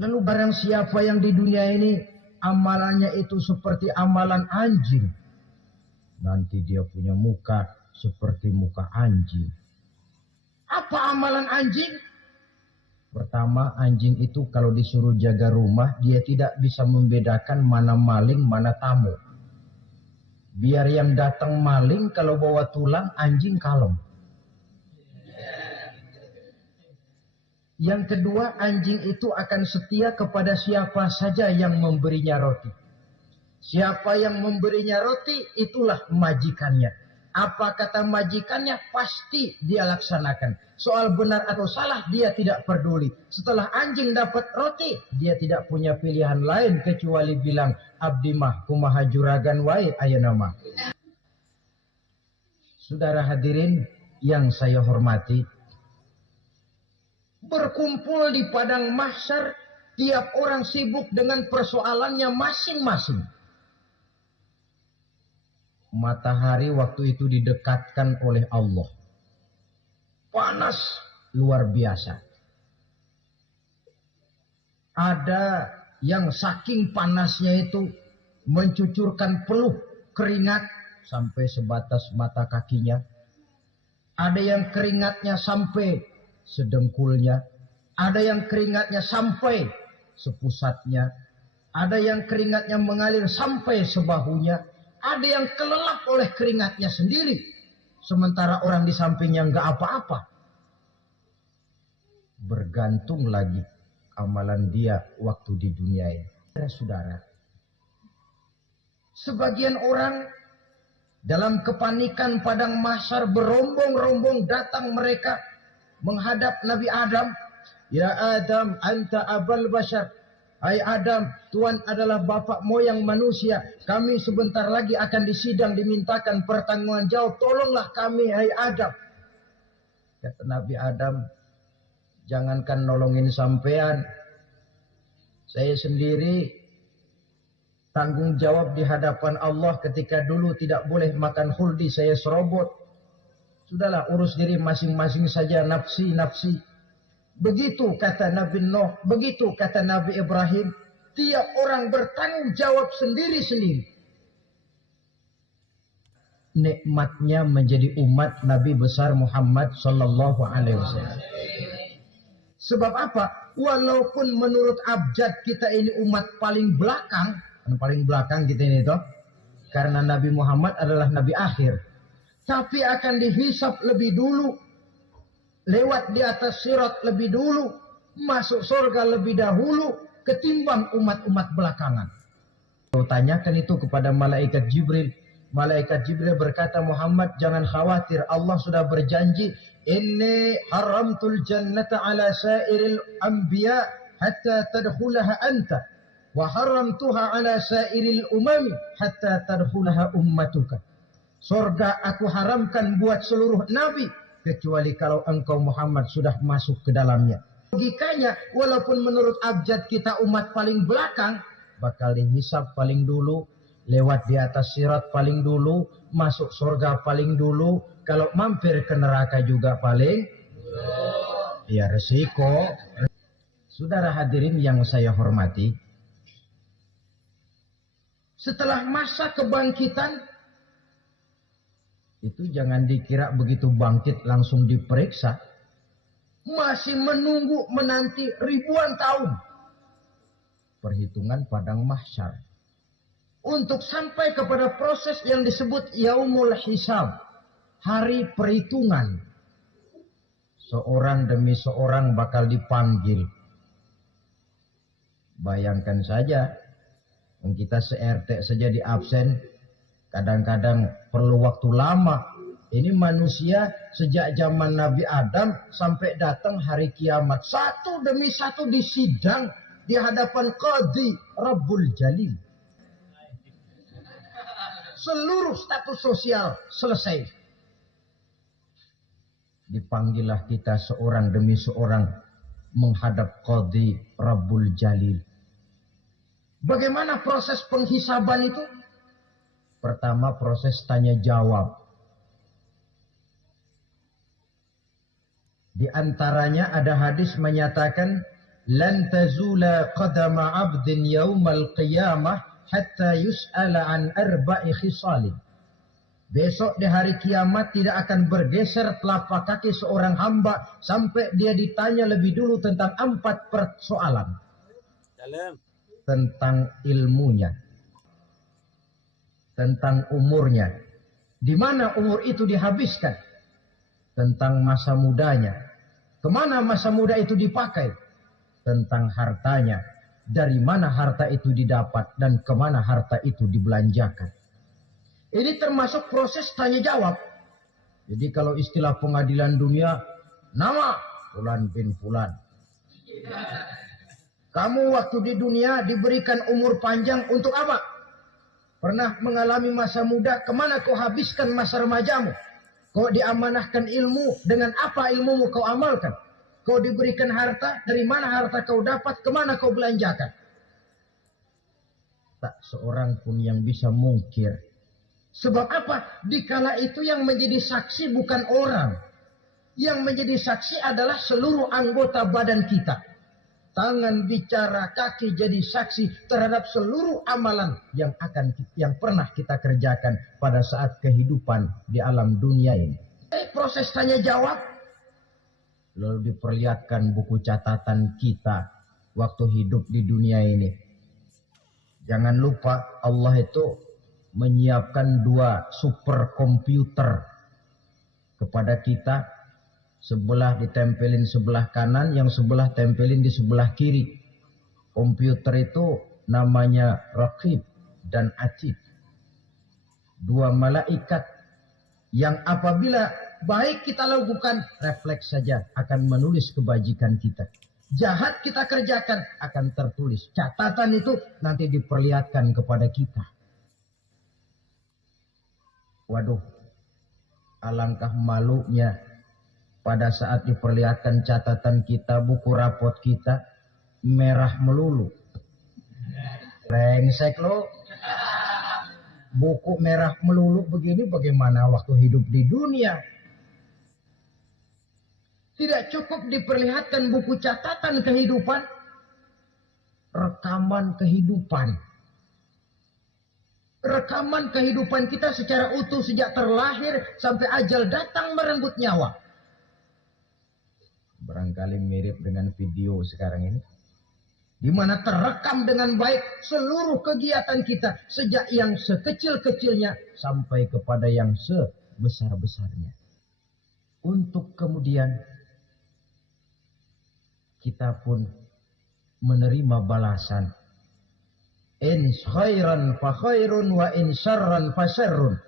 Lalu barang siapa yang di dunia ini amalannya itu seperti amalan anjing, nanti dia punya muka seperti muka anjing. Apa amalan anjing? Pertama, anjing itu kalau disuruh jaga rumah, dia tidak bisa membedakan mana maling, mana tamu. Biar yang datang maling, kalau bawa tulang, anjing kalem. Yang kedua, anjing itu akan setia kepada siapa saja yang memberinya roti. Siapa yang memberinya roti, itulah majikannya. Apa kata majikannya, pasti dia laksanakan. Soal benar atau salah, dia tidak peduli. Setelah anjing dapat roti, dia tidak punya pilihan lain kecuali bilang, abdi mah kumaha juragan wae ayeuna mah. Saudara hadirin yang saya hormati, berkumpul di padang mahsyar, tiap orang sibuk dengan persoalannya masing-masing. Matahari waktu itu didekatkan oleh Allah. Panas luar biasa. Ada yang saking panasnya itu mencucurkan peluh keringat sampai sebatas mata kakinya. Ada yang keringatnya sampai sedengkulnya. Ada yang keringatnya sampai sepusatnya. Ada yang keringatnya mengalir sampai sebahunya. Ada yang kelelap oleh keringatnya sendiri. Sementara orang di sampingnya enggak apa-apa. Bergantung lagi amalan dia waktu di dunia ini. Saudara, sebagian orang dalam kepanikan padang mahsyar berombong-rombong datang mereka menghadap Nabi Adam. Ya Adam, anta abal bashar. Hai Adam, Tuhan adalah bapak moyang manusia. Kami sebentar lagi akan disidang, dimintakan pertanggungan jawab. Tolonglah kami, hai Adam. Kata Nabi Adam, jangankan nolongin sampean, saya sendiri tanggung jawab di hadapan Allah ketika dulu tidak boleh makan khuldi, saya serobot. Sudahlah, urus diri masing-masing saja, nafsi. Begitu kata Nabi Nuh, begitu kata Nabi Ibrahim. Tiap orang bertanggung jawab sendiri-sendiri. Nikmatnya menjadi umat Nabi besar Muhammad sallallahu alaihi wasallam. Sebab apa? Walaupun menurut abjad kita ini umat paling belakang kita ini toh, karena Nabi Muhammad adalah Nabi akhir. Tapi akan dihisap lebih dulu, lewat di atas sirat lebih dulu, masuk surga lebih dahulu ketimbang umat-umat belakangan. Tanyakan itu kepada malaikat Jibril. Malaikat Jibril berkata, Muhammad jangan khawatir, Allah sudah berjanji, inni haramtul jannata ala sairil anbiya hatta tadkhulaha anta wa haramtuha ala sairil umami hatta tadkhulaha ummatuka. Surga aku haramkan buat seluruh nabi kecuali kalau engkau Muhammad sudah masuk ke dalamnya. Logikanya, walaupun menurut abjad kita umat paling belakang, bakal dihisab paling dulu, lewat di atas sirat paling dulu, masuk surga paling dulu, kalau mampir ke neraka juga paling ya resiko. Saudara hadirin yang saya hormati, setelah masa kebangkitan itu jangan dikira begitu bangkit langsung diperiksa. Masih menunggu menanti ribuan tahun. Perhitungan padang mahsyar. Untuk sampai kepada proses yang disebut yaumul hisab. Hari perhitungan. Seorang demi seorang bakal dipanggil. Bayangkan saja. Kita se-RT saja di absen. Kadang-kadang perlu waktu lama. Ini manusia sejak zaman Nabi Adam sampai datang hari kiamat. Satu demi satu disidang di hadapan Qadhi Rabbul Jalil. Seluruh status sosial selesai. Dipanggillah kita seorang demi seorang menghadap Qadhi Rabbul Jalil. Bagaimana proses penghisaban itu? Pertama proses tanya jawab. Di antaranya ada hadis menyatakan lan tazula qadama 'abdin yaumal qiyamah hatta yus'ala an arba'i khisalin. Besok di hari kiamat tidak akan bergeser telapak kaki seorang hamba sampai dia ditanya lebih dulu tentang 4 persoalan. Tentang ilmunya, tentang umurnya, di mana umur itu dihabiskan, tentang masa mudanya, kemana masa muda itu dipakai, tentang hartanya, dari mana harta itu didapat dan kemana harta itu dibelanjakan. Ini termasuk proses tanya jawab. Jadi kalau istilah pengadilan dunia, nama Fulan bin Fulan. Kamu waktu di dunia diberikan umur panjang untuk apa? Pernah mengalami masa muda, kemana kau habiskan masa remajamu? Kau diamanahkan ilmu, dengan apa ilmumu kau amalkan? Kau diberikan harta, dari mana harta kau dapat, kemana kau belanjakan? Tak seorang pun yang bisa mungkir. Sebab apa? Dikala itu yang menjadi saksi bukan orang. Yang menjadi saksi adalah seluruh anggota badan kita. Tangan bicara, kaki jadi saksi terhadap seluruh amalan yang pernah kita kerjakan pada saat kehidupan di alam dunia ini. Proses tanya jawab. Lalu diperlihatkan buku catatan kita waktu hidup di dunia ini. Jangan lupa Allah itu menyiapkan 2 superkomputer kepada kita, sebelah ditempelin sebelah kanan, yang sebelah tempelin di sebelah kiri. Komputer itu namanya Raqib dan Atid, 2 malaikat yang apabila baik kita lakukan, refleks saja akan menulis kebajikan kita. Jahat kita kerjakan akan tertulis. Catatan itu nanti diperlihatkan kepada kita. Waduh, alangkah malunya pada saat diperlihatkan catatan kita, buku rapot kita merah melulu. Rengsek lo. Buku merah melulu begini bagaimana waktu hidup di dunia? Tidak cukup diperlihatkan buku catatan kehidupan, rekaman kehidupan. Rekaman kehidupan kita secara utuh sejak terlahir sampai ajal datang merenggut nyawa. Barangkali mirip dengan video sekarang ini, di mana terekam dengan baik seluruh kegiatan kita sejak yang sekecil-kecilnya sampai kepada yang sebesar-besarnya. Untuk kemudian kita pun menerima balasan. In khairan fa khairun wa in syarran fa syarrun.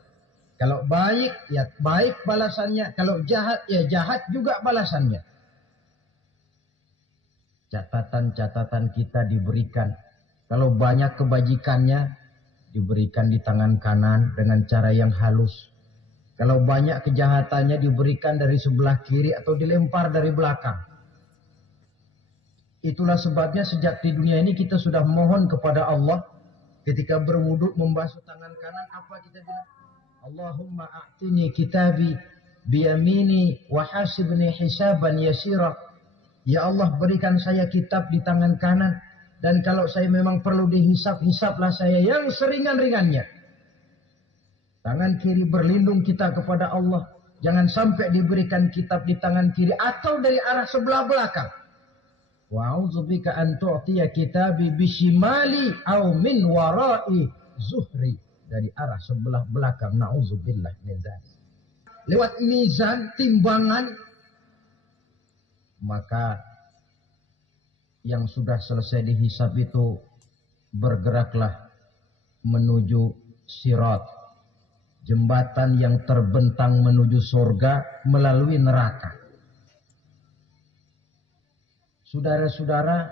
Kalau baik ya baik balasannya, kalau jahat ya jahat juga balasannya. Catatan-catatan kita diberikan. Kalau banyak kebajikannya diberikan di tangan kanan dengan cara yang halus. Kalau banyak kejahatannya diberikan dari sebelah kiri atau dilempar dari belakang. Itulah sebabnya sejak di dunia ini kita sudah mohon kepada Allah ketika berwudu membasuh tangan kanan, apa kita bilang? Allahumma a'tini kitabi biyamini wa hasibni hisaban yasira. Ya Allah, berikan saya kitab di tangan kanan, dan kalau saya memang perlu dihisap, hisaplah saya yang seringan-ringannya. Tangan kiri berlindung kita kepada Allah. Jangan sampai diberikan kitab di tangan kiri atau dari arah sebelah belakang. Wa'udzubika an tu'tiya kitabi bishimali au min warai zuhri. Dari arah sebelah belakang. Na'udzubillah min dzalik. Lewat mizan, timbangan, maka yang sudah selesai dihisab itu bergeraklah menuju sirat, jembatan yang terbentang menuju surga melalui neraka. Saudara-saudara,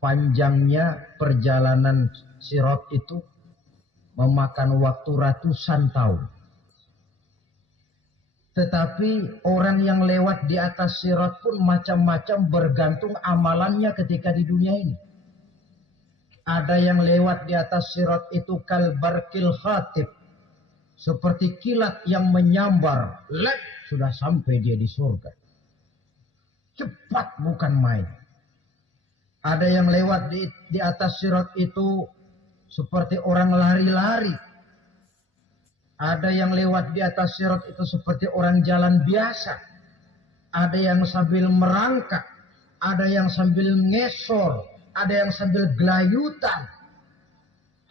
panjangnya perjalanan sirat itu memakan waktu ratusan tahun. Tetapi orang yang lewat di atas sirat pun macam-macam bergantung amalannya ketika di dunia ini. Ada yang lewat di atas sirat itu kal barqil khatib, seperti kilat yang menyambar, lek sudah sampai dia di surga. Cepat bukan main. Ada yang lewat di atas sirat itu seperti orang lari-lari. Ada yang lewat di atas sirat itu seperti orang jalan biasa. Ada yang sambil merangkak. Ada yang sambil ngesor. Ada yang sambil gelayutan.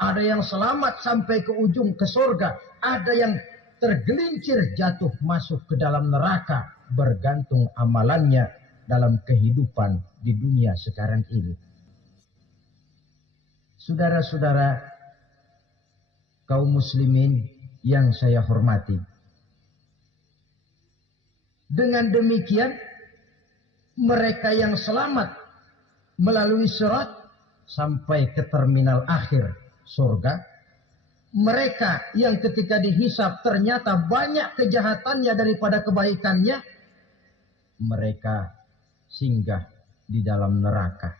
Ada yang selamat sampai ke ujung ke surga. Ada yang tergelincir jatuh masuk ke dalam neraka. Bergantung amalannya dalam kehidupan di dunia sekarang ini. Saudara-saudara kaum muslimin yang saya hormati. Dengan demikian, mereka yang selamat melalui sirat sampai ke terminal akhir surga. Mereka yang ketika dihisab ternyata banyak kejahatannya daripada kebaikannya. Mereka singgah di dalam neraka.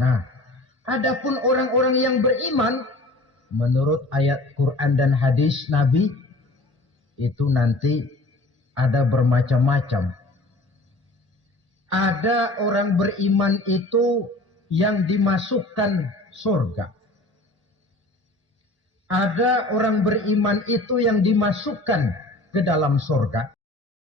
Nah, adapun orang-orang yang beriman, menurut ayat Quran dan hadis Nabi, itu nanti ada bermacam-macam. Ada orang beriman itu yang dimasukkan surga. Ada orang beriman itu yang dimasukkan ke dalam surga.